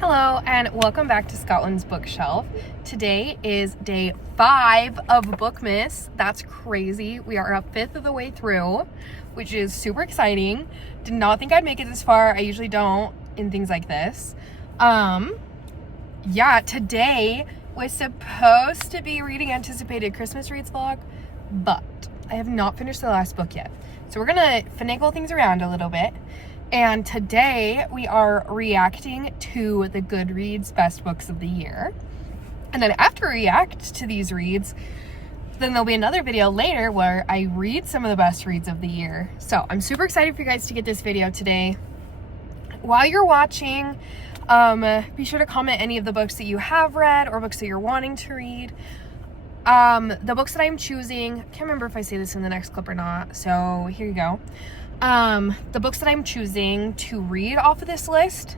Hello and welcome back to Scotland's Bookshelf. Today is day 5 of Bookmas. That's crazy. We are a fifth of the way through, which is super exciting. Did not think I'd make it this far. I usually don't in things like this. Today was supposed to be reading anticipated Christmas reads vlog, but I have not finished the last book yet. So we're gonna finagle things around a little bit. And today we are reacting to the Goodreads best books of the year. And then after we react to these reads, then there'll be another video later where I read some of the best reads of the year. So I'm super excited for you guys to get this video today. While you're watching, be sure to comment any of the books that you have read or books that you're wanting to read. The books that I'm choosing, I can't remember if I say this in the next clip or not, so here you go. The books that I'm choosing to read off of this list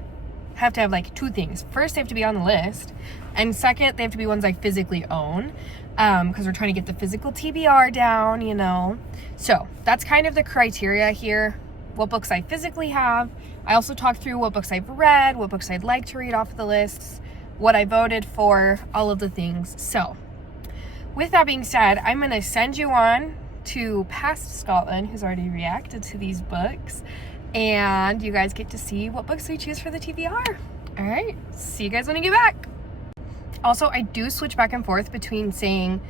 have to have like two things. First, they have to be on the list, and second, they have to be ones I physically own, because we're trying to get the physical TBR down, you know. So that's kind of the criteria here, what books I physically have. I also talked through what books I've read, what books I'd like to read off of the lists, what I voted for, all of the things. So with that being said, I'm going to send you on to Past Scotland, who's already reacted to these books, and you guys get to see what books we choose for the TBR. All right, see you guys when you get back. Also, I do switch back and forth between saying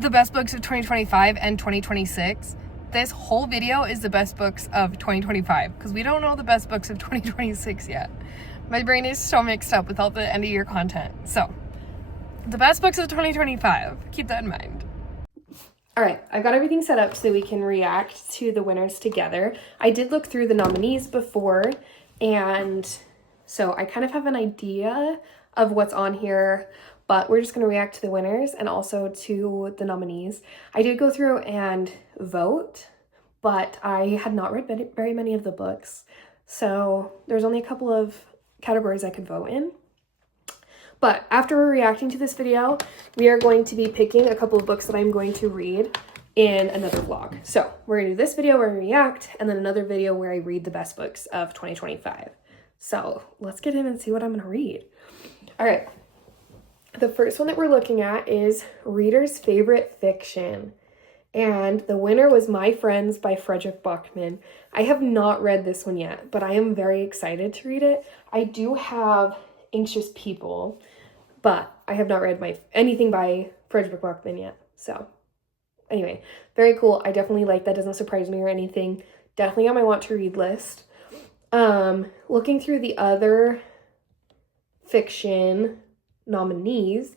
the best books of 2025 and 2026. This whole video is the best books of 2025 because we don't know the best books of 2026 yet. My brain is so mixed up with all the end of year content. So the best books of 2025, keep that in mind. All right, I've got everything set up so we can react to the winners together. I did look through the nominees before, and so I kind of have an idea of what's on here, but we're just going to react to the winners and also to the nominees. I did go through and vote, but I had not read very many of the books, so there's only a couple of categories I could vote in. But after we're reacting to this video, we are going to be picking a couple of books that I'm going to read in another vlog. So we're gonna do this video where we react, and then another video where I read the best books of 2025. So let's get in and see what I'm gonna read. All right, the first one that we're looking at is Reader's Favorite Fiction. And the winner was My Friends by Frederick Bachman. I have not read this one yet, but I am very excited to read it. I do have Anxious People, but I have not read anything by Frederick Bachman yet. So anyway, very cool. I definitely like that. Doesn't surprise me or anything. Definitely on my want to read list. Looking through the other fiction nominees,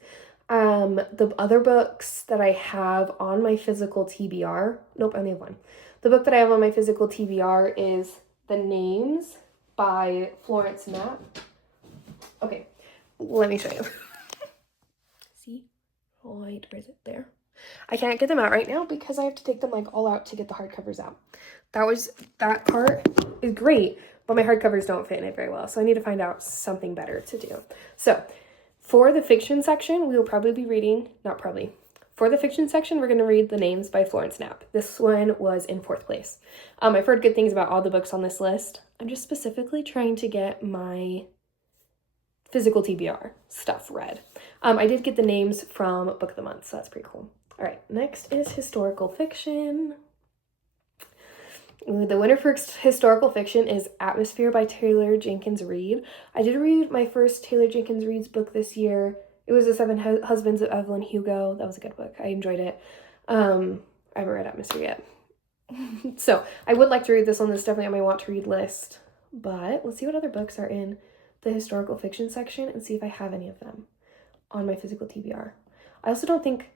the other books that I have on my physical TBR, nope, I only have one. The book that I have on my physical TBR is The Names by Florence Knapp. Okay, let me show you. See? Where is it? There. I can't get them out right now because I have to take them like all out to get the hardcovers out. That part is great, but my hardcovers don't fit in it very well, so I need to find out something better to do. So for the fiction section, we will probably be reading, for the fiction section, we're going to read The Names by Florence Knapp. This one was in 4th place. I've heard good things about all the books on this list. I'm just specifically trying to get my physical TBR stuff read. I did get the names from Book of the Month, so that's pretty cool. All right, next is historical fiction. The winner for historical fiction is Atmosphere by Taylor Jenkins Reid. I did read my first Taylor Jenkins Reid's book this year. It was The Seven Husbands of Evelyn Hugo. That was a good book. I enjoyed it. I haven't read Atmosphere yet. So I would like to read this one. That's definitely on my want to read list. But let's see what other books are in the historical fiction section and see if I have any of them on my physical TBR. I also don't think,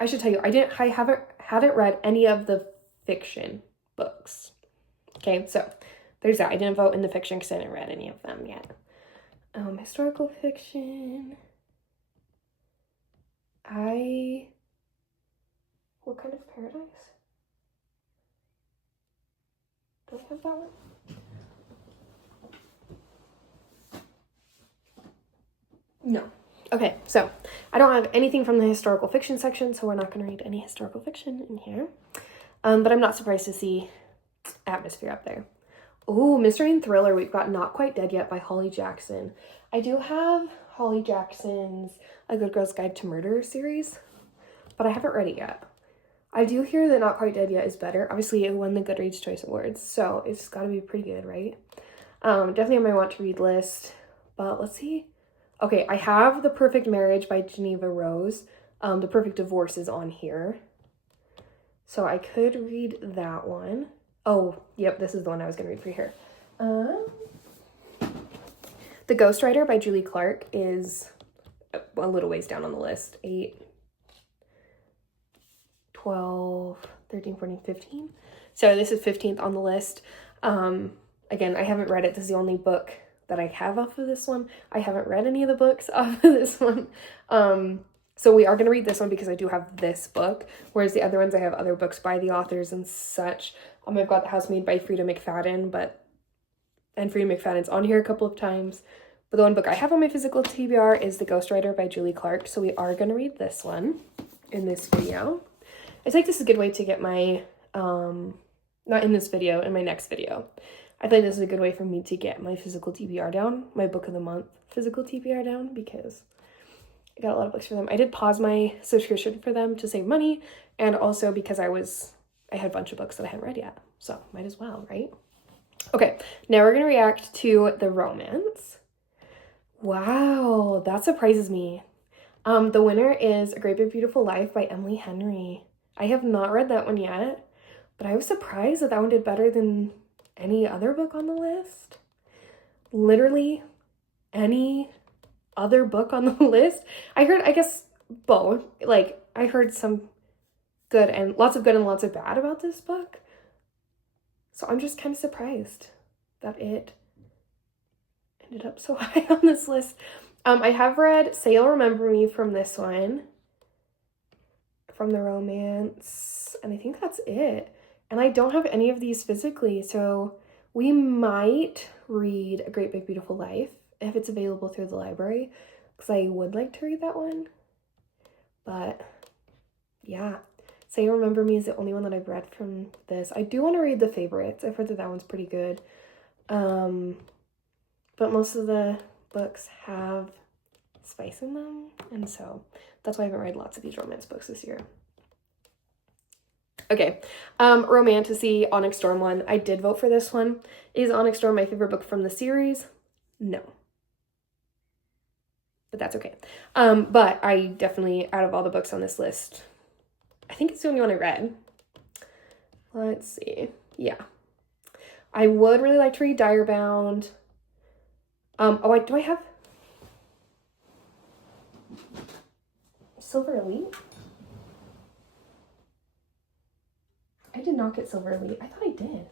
I should tell you, I haven't read any of the fiction books. Okay, so there's that. I didn't vote in the fiction because I didn't read any of them yet. Historical fiction. What Kind of Paradise? Do I have that one? No. Okay, so I don't have anything from the historical fiction section, so we're not going to read any historical fiction in here. But I'm not surprised to see Atmosphere up there. Oh, mystery and thriller. We've got Not Quite Dead Yet by Holly Jackson. I do have Holly Jackson's A Good Girl's Guide to Murder series, but I haven't read it yet. I do hear that Not Quite Dead Yet is better. Obviously, it won the Goodreads Choice Awards, so it's got to be pretty good, right? Definitely on my want to read list, but let's see. Okay, I have The Perfect Marriage by Geneva Rose. The Perfect Divorce is on here, so I could read that one. Oh, yep, this is the one I was going to read for here. The Ghostwriter by Julie Clark is a little ways down on the list. 8, 12, 13, 14, 15. So this is 15th on the list. Again, I haven't read it. This is the only book that I have off of this one. I haven't read any of the books off of this one. So we are going to read this one because I do have this book, whereas the other ones I have other books by the authors and such. I've got The House Made by Frida McFadden, and Frida McFadden's on here a couple of times. But the one book I have on my physical TBR is The Ghostwriter by Julie Clark. So we are going to read this one in this video. I think this is a good way to get my, not in this video, in my next video. I think this is a good way for me to get my physical TBR down, my book of the month physical TBR down, because I got a lot of books for them. I did pause my subscription for them to save money, and also because I had a bunch of books that I hadn't read yet, so might as well, right? Okay, now we're gonna react to the romance. Wow, that surprises me. The winner is A Great Big Beautiful Life by Emily Henry. I have not read that one yet, but I was surprised that one did better than any other book on the list. Literally any other book on the list. I guess both. Like, I heard some good and lots of bad about this book. So I'm just kind of surprised that it ended up so high on this list. I have read Say You'll Remember Me from this one, from the romance, and I think that's it. And I don't have any of these physically, so we might read A Great Big Beautiful Life if it's available through the library, because I would like to read that one. But yeah, Say You'll Remember Me is the only one that I've read from this. I do want to read The Favorites. I've heard that one's pretty good. But most of the books have spice in them, and so that's why I haven't read lots of these romance books this year. Okay, Romantasy, Onyx Storm one. I did vote for this one. Is Onyx Storm my favorite book from the series? No. But that's okay. But I definitely, out of all the books on this list, I think it's the only one I read. Let's see. Yeah. I would really like to read Direbound. Do I have Silver Elite? I did not get Silver Elite. I thought I did.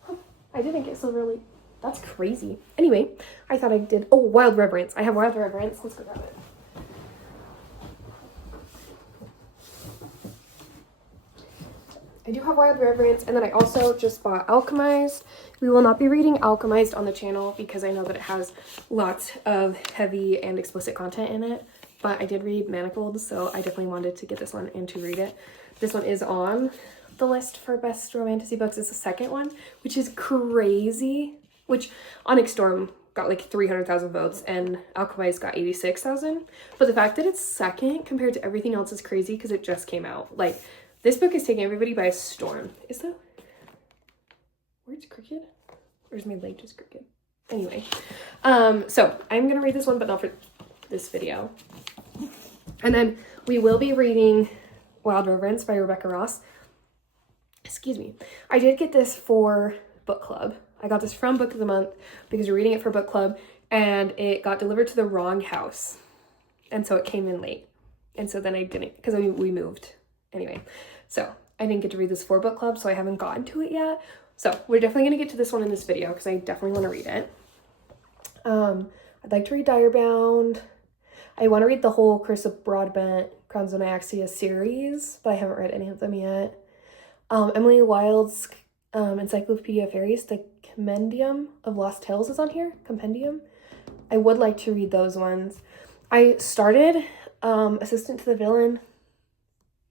Huh. I didn't get Silver Elite. That's crazy. Anyway, I thought I did. Oh, Wild Reverence. I have Wild Reverence. Let's go grab it. I do have Wild Reverence, and then I also just bought Alchemized. We will not be reading Alchemized on the channel because I know that it has lots of heavy and explicit content in it, but I did read Manacled, so I definitely wanted to get this one and to read it. This one is on the list for best romantasy books. It's the second one, which is crazy, which Onyx Storm got like 300,000 votes and Alchemized got 86,000, but the fact that it's second compared to everything else is crazy because it just came out. Like, this book is taking everybody by storm. Is that where's crooked? Or is my leg just crooked? Anyway, so I'm gonna read this one, but not for this video. And then we will be reading Wild Reverence by Rebecca Ross. Excuse me. I did get this for book club. I got this from Book of the Month because we're reading it for book club, and it got delivered to the wrong house, and so it came in late. And so then I didn't, because we moved. Anyway, so I didn't get to read this for book club, so I haven't gotten to it yet. So we're definitely going to get to this one in this video because I definitely want to read it. I'd like to read Direbound. I want to read the whole Carissa Broadbent Crowns of Nyaxia series, but I haven't read any of them yet. Emily Wilde's Encyclopedia of Fairies, the Compendium of Lost Tales is on here. Compendium. I would like to read those ones. I started Assistant to the Villain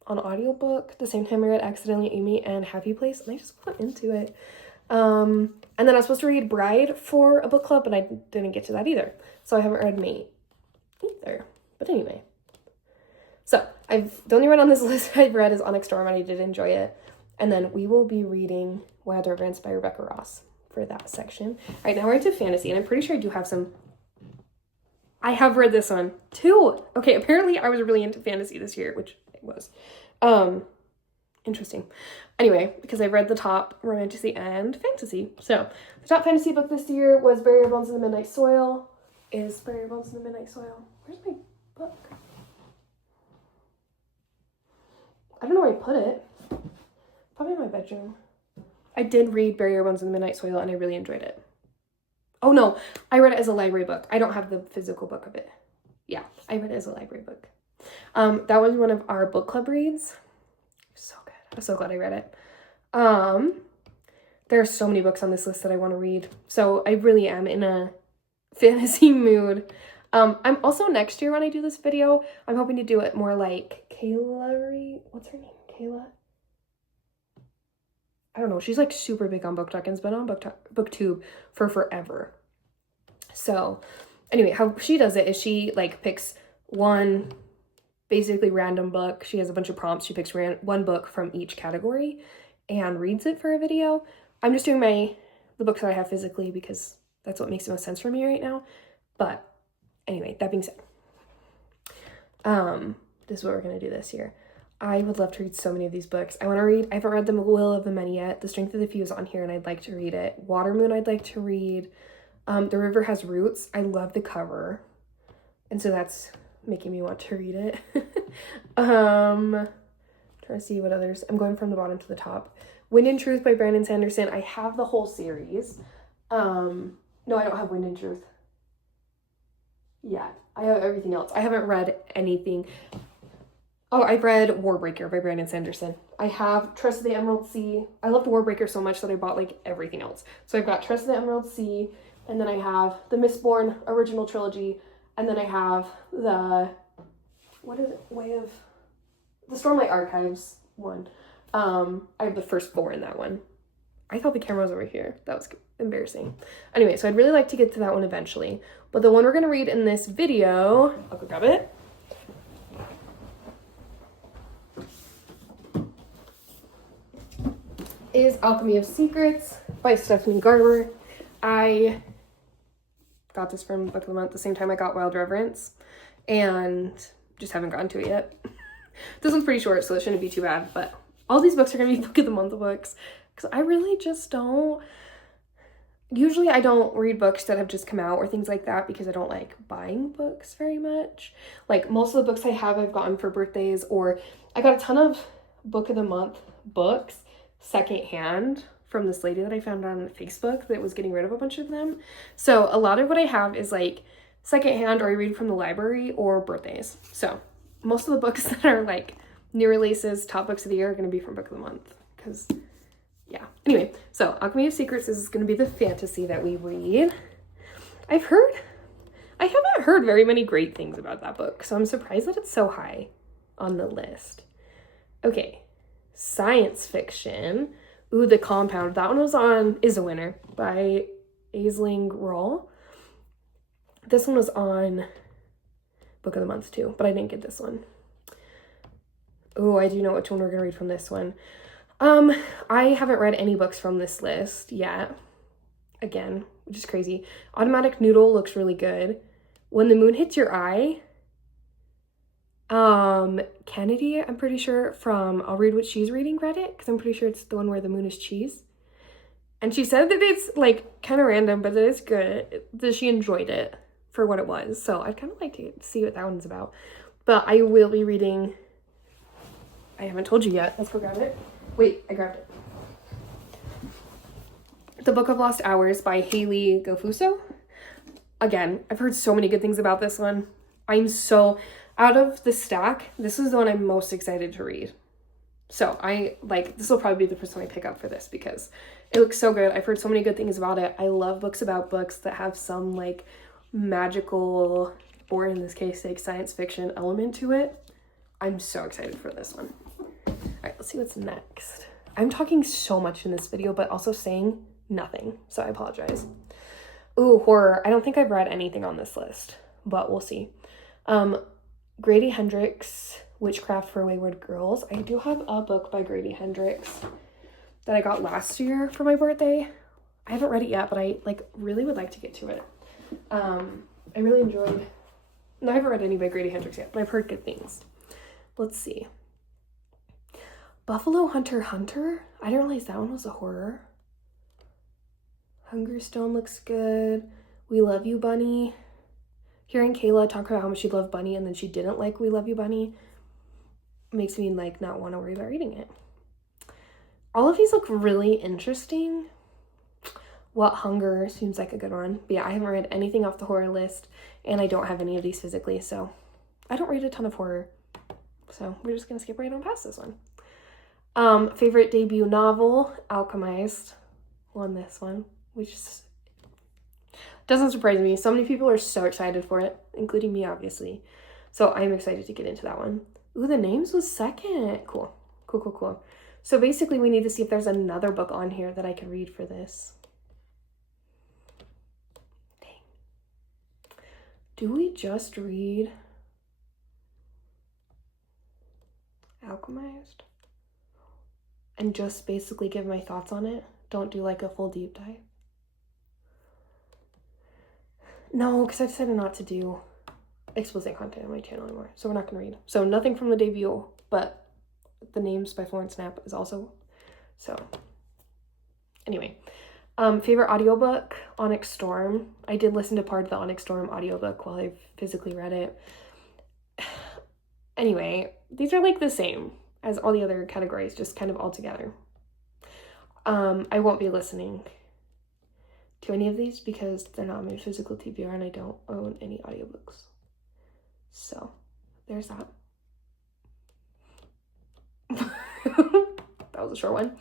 on audiobook the same time I read Accidentally Amy and Happy Place, and I just went into it. And then I was supposed to read Bride for a book club, and I didn't get to that either. So I haven't read Mate either. But anyway. So the only one on this list I've read is Onyx Storm, and I did enjoy it. And then we will be reading Wild Reverence by Rebecca Ross for that section. All right, now we're into fantasy, and I'm pretty sure I do have some. I have read this one too. Okay, apparently I was really into fantasy this year, which I was. Interesting. Anyway, because I read the top romantasy and fantasy. So the top fantasy book this year was Bury Your Bones in the Midnight Soil. Is Bury Your Bones in the Midnight Soil? Where's my book? I don't know where I put it. Probably in my bedroom. I did read Bury Your Bones in the Midnight Soil, and I really enjoyed it. Oh no, I read it as a library book. I don't have the physical book of it. Yeah, I read it as a library book. That was one of our book club reads. So good. I'm so glad I read it. There are so many books on this list that I want to read. So I really am in a fantasy mood. I'm also, next year when I do this video, I'm hoping to do it more like Kayla. What's her name? Kayla? I don't know. She's like super big on BookTok and has been on BookTube for forever. So anyway, how she does it is she like picks one basically random book. She has a bunch of prompts. She picks one book from each category and reads it for a video. I'm just doing the books that I have physically because that's what makes the most sense for me right now. But anyway, that being said, this is what we're going to do this year. I would love to read so many of these books. I haven't read The Will of the Many yet. The Strength of the Few is on here and I'd like to read it. Watermoon I'd like to read. The River Has Roots. I love the cover. And so that's making me want to read it. Trying to see what others. I'm going from the bottom to the top. Wind and Truth by Brandon Sanderson. I have the whole series. No, I don't have Wind and Truth. Yeah, I have everything else. I haven't read anything. Oh, I've read Warbreaker by Brandon Sanderson. I have Trust of the Emerald Sea. I loved Warbreaker so much that I bought like everything else. So I've got Trust of the Emerald Sea, and then I have the Mistborn original trilogy, and then I have the, the Stormlight Archives one. I have the first 4 in that one. I thought the camera was over here. That was embarrassing. Anyway, so I'd really like to get to that one eventually. But the one we're going to read in this video, I'll go grab it. Is Alchemy of Secrets by Stephanie Garber. I got this from Book of the Month the same time I got Wild Reverence, and just haven't gotten to it yet. This one's pretty short, so it shouldn't be too bad, but all these books are going to be Book of the Month books, because I really just don't, usually I don't read books that have just come out or things like that, because I don't like buying books very much. Like, most of the books I have, I've gotten for birthdays, or I got a ton of Book of the Month books secondhand from this lady that I found on Facebook that was getting rid of a bunch of them. So a lot of what I have is like secondhand, or I read from the library, or birthdays. So most of the books that are like new releases, top books of the year, are going to be from Book of the Month, because yeah. Anyway, so Alchemy of Secrets is going to be the fantasy that we read. I haven't heard very many great things about that book, so I'm surprised that it's so high on the list. Okay. Science fiction. Ooh, The Compound. That one is a winner by Aisling Roll. This one was on Book of the Month too, but I didn't get this one. Oh, I do know which one we're going to read from this one. I haven't read any books from this list yet. Again, which is crazy. Automatic Noodle looks really good. When the Moon Hits Your Eye. Kennedy, I'm pretty sure, from I'll Read What She's Reading, read it, because I'm pretty sure it's the one where the moon is cheese. And she said that it's like kind of random, but that it's good, that she enjoyed it for what it was. So I'd kind of like to see what that one's about. But I will be reading, I haven't told you yet. Let's go grab it. Wait, I grabbed it. The Book of Lost Hours by Haley Gofuso. Again, I've heard so many good things about this one. Out of the stack, this is the one I'm most excited to read. So this will probably be the first one I pick up for this, because it looks so good. I've heard so many good things about it. I love books about books that have some like magical, or in this case, like science fiction element to it. I'm so excited for this one. let's see what's next. I'm talking so much in this video, but also saying nothing, so I apologize. Ooh, horror. I don't think I've read anything on this list, but we'll see. Grady Hendrix, Witchcraft for Wayward Girls. I do have a book by Grady Hendrix that I got last year for my birthday. I haven't read it yet, but I really would like to get to it. I really enjoyed... No, I haven't read any by Grady Hendrix yet, but I've heard good things. Let's see. Buffalo Hunter Hunter? I didn't realize that one was a horror. Hungerstone looks good. We Love You, Bunny. Hearing Kayla talk about how much she loved Bunny and then she didn't like We Love You, Bunny makes me not want to worry about reading it. All of these look really interesting. What Hunger seems like a good one. But yeah, I haven't read anything off the horror list and I don't have any of these physically, so I don't read a ton of horror. So we're just going to skip right on past this one. Favorite debut novel, Alchemized. Won this one, which is... doesn't surprise me. So many people are so excited for it, including me, obviously. So I'm excited to get into that one. Ooh, The Names was second. Cool. Cool. So basically we need to see if there's another book on here that I can read for this. Dang. Do we just read Alchemized? And just basically give my thoughts on it? Don't do a full deep dive? No, because I decided not to do explicit content on my channel anymore. So we're not going to read. So nothing from the debut, but The Names by Florence Knapp is also. So anyway, favorite audiobook, Onyx Storm. I did listen to part of the Onyx Storm audiobook while I physically read it. Anyway, these are the same as all the other categories, just kind of all together. I won't be listening to any of these because they're not on my physical TBR and I don't own any audiobooks. So there's that. That was a short one.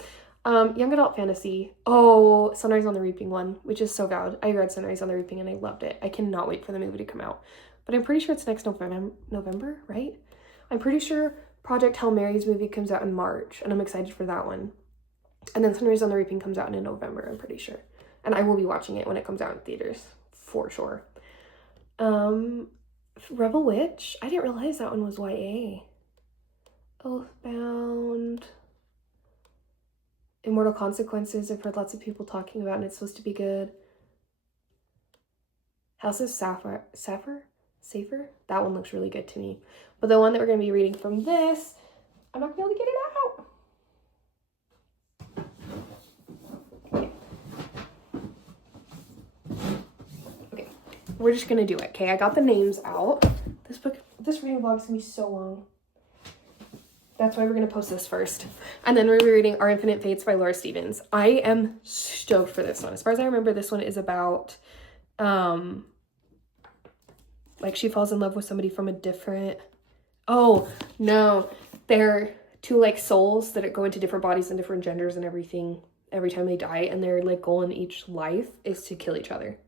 Young adult fantasy. Oh, Sunrise on the Reaping one, which is so valid. I read Sunrise on the Reaping and I loved it. I cannot wait for the movie to come out. But I'm pretty sure it's next November, right? I'm pretty sure Project Hail Mary's movie comes out in March and I'm excited for that one. And then Sunrise on the Reaping comes out in November, I'm pretty sure. And I will be watching it when it comes out in theaters, for sure. Rebel Witch. I didn't realize that one was YA. Oathbound. Immortal Consequences. I've heard lots of people talking about and it's supposed to be good. House of Safer? That one looks really good to me. But the one that we're going to be reading from this, I'm not going to be able to get it out. Okay, we're just going to do it. Okay, I got the names out. This reading vlog is going to be so long. That's why we're going to post this first. And then we're going to be reading Our Infinite Fates by Laura Stevens. I am stoked for this one. As far as I remember, this one is about, she falls in love with somebody from a different... Oh, no. They're two, souls that go into different bodies and different genders and everything every time they die. And their, goal in each life is to kill each other,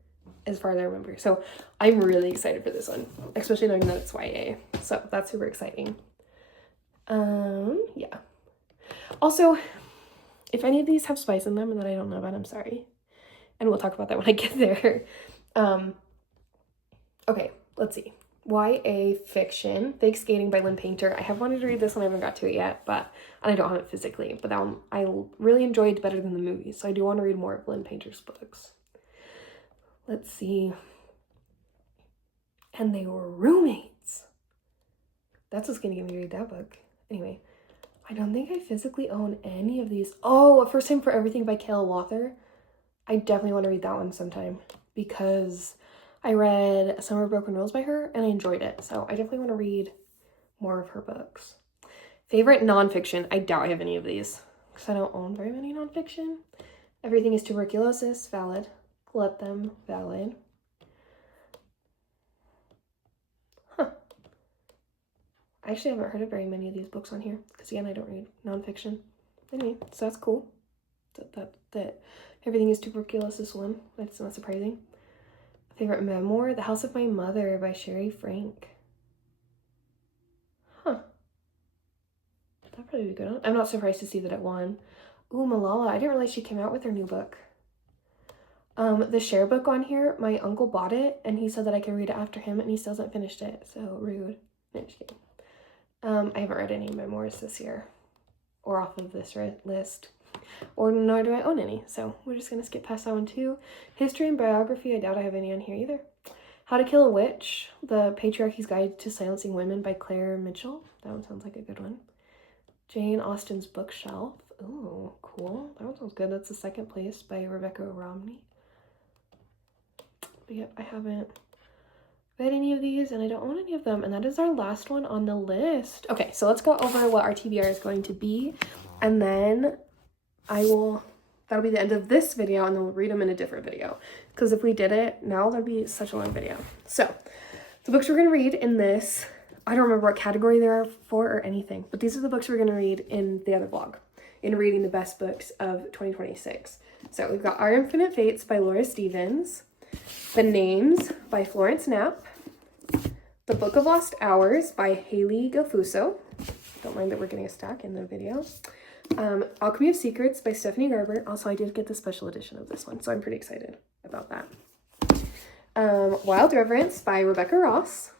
as far as I remember. So I'm really excited for this one, especially knowing that it's YA. So that's super exciting. Yeah. Also, if any of these have spice in them and that I don't know about, I'm sorry. And we'll talk about that when I get there. Okay, let's see. YA fiction, Fake Skating by Lynn Painter. I have wanted to read this one, I haven't got to it yet, and I don't have it physically, but that one I really enjoyed better than the movie, so I do want to read more of Lynn Painter's books. Let's see. And They Were Roommates. That's what's gonna get me to read that book. Anyway, I don't think I physically own any of these. Oh, A First Time for Everything by Kayla Wather. I definitely want to read that one sometime because I read Summer of Broken Rules by her and I enjoyed it. So I definitely want to read more of her books. Favorite nonfiction. I doubt I have any of these because I don't own very many nonfiction. Everything is Tuberculosis. Valid. Let Them. Valid. I actually haven't heard of very many of these books on here because, again, I don't read nonfiction. Anyway, so that's cool. That Everything is Tuberculosis one. That's not surprising. Favorite memoir, The House of My Mother by Sherry Frank. That'd probably be good. I'm not surprised to see that it won. Ooh, Malala. I didn't realize she came out with her new book. The share book on here, my uncle bought it, and he said that I could read it after him, and he still hasn't finished it, so rude. No, just kidding. I haven't read any memoirs this year, or off of this list, or nor do I own any, so we're just going to skip past that one too. History and biography, I doubt I have any on here either. How to Kill a Witch, The Patriarchy's Guide to Silencing Women by Claire Mitchell. That one sounds like a good one. Jane Austen's Bookshelf. Ooh, cool. That one sounds good. That's the second place by Rebecca Romney. But yep, I haven't read any of these, and I don't own any of them, and that is our last one on the list. Okay, so let's go over what our TBR is going to be, and then that'll be the end of this video, and then we'll read them in a different video, because if we did it now, that'd be such a long video. So the books we're going to read in this, I don't remember what category they are for or anything, but these are the books we're going to read in the other vlog, in reading the best books of 2026. So we've got Our Infinite Fates by Laura Stevens, The Names by Florence Knapp, The Book of Lost Hours by Haley Gelfuso. Don't mind that we're getting a stack in the video. Alchemy of Secrets by Stephanie Garber. Also, I did get the special edition of this one, so I'm pretty excited about that. Wild Reverence by Rebecca Ross,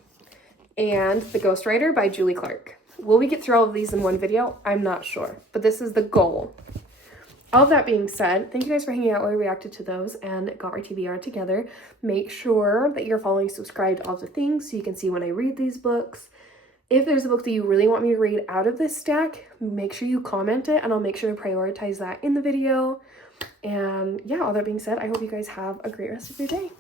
and The Ghostwriter by Julie Clark. Will we get through all of these in one video? I'm not sure, but this is the goal. All of that being said, thank you guys for hanging out while we reacted to those and got our TBR together. Make sure that you're following, subscribed, all the things, so you can see when I read these books. If there's a book that you really want me to read out of this stack, make sure you comment it, and I'll make sure to prioritize that in the video. And yeah, all that being said, I hope you guys have a great rest of your day.